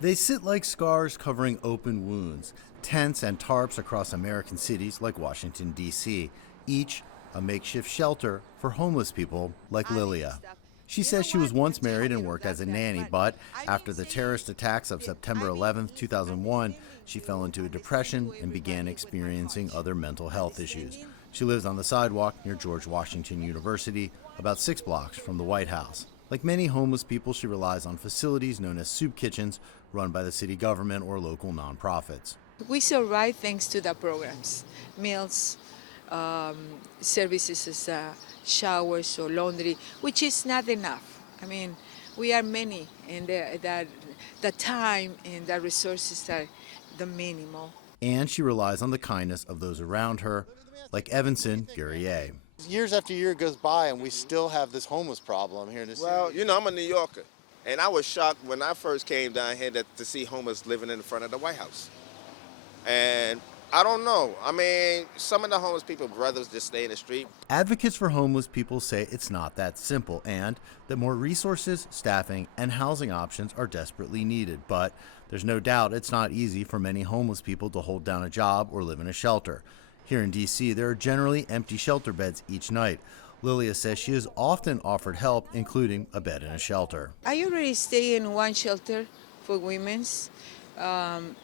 They sit like scars covering open wounds, tents and tarps across American cities like Washington, D.C., each a makeshift shelter for homeless people like Lilia. She says she was once married and worked as a nanny, but after the terrorist attacks of September 11, 2001, she fell into a depression and began experiencing other mental health issues. She lives on the sidewalk near George Washington University, about 6 blocks from the White House. Like many homeless people, she relies on facilities known as soup kitchens run by the city government or local nonprofits. We survive thanks to the programs, meals, services as showers or laundry, which is not enough. I mean, we are many, and the time and the resources are the minimal. And she relies on the kindness of those around her, like Evanson Guerrier. Years after year goes by and we still have this homeless problem here in this city. Well, you know, I'm a New Yorker, and I was shocked when I first came down here to see homeless living in front of the White House. And I don't know. I mean, some of the homeless people would rather just stay in the street. Advocates for homeless people say it's not that simple and that more resources, staffing, and housing options are desperately needed. But there's no doubt it's not easy for many homeless people to hold down a job or live in a shelter. Here in D.C., there are generally empty shelter beds each night. Lilia says she is often offered help, including a bed in a shelter. I already stay in one shelter for women's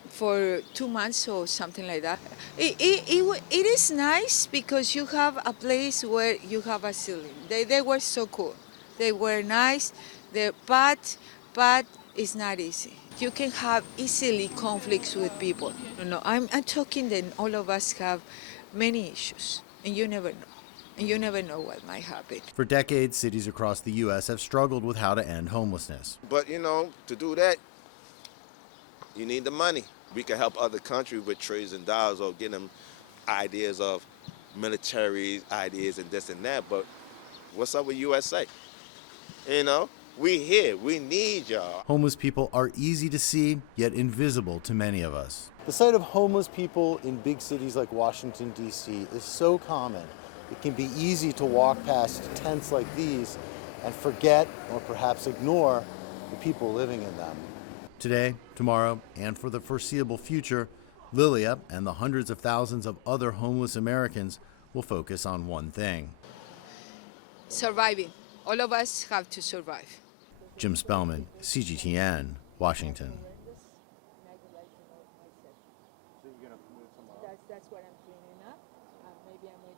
for 2 months or something like that. It is nice because you have a place where you have a ceiling. They were so cool. They were nice, but it's not easy. You can have easily conflicts with people. I'm talking that all of us have many issues, and you never know. And you never know what might happen. For decades, cities across the U.S. have struggled with how to end homelessness. But, you know, to do that, you need the money. We can help other countries with trillions of dollars or get them ideas of military ideas and this and that. But what's up with USA? You know, we here. We need y'all. Homeless people are easy to see, yet invisible to many of us. The sight of homeless people in big cities like Washington, D.C. is so common. It can be easy to walk past tents like these and forget or perhaps ignore the people living in them. Today, tomorrow, and for the foreseeable future, Lilia and the hundreds of thousands of other homeless Americans will focus on one thing: Surviving. All of us have to survive. Jim Spellman, CGTN, Washington.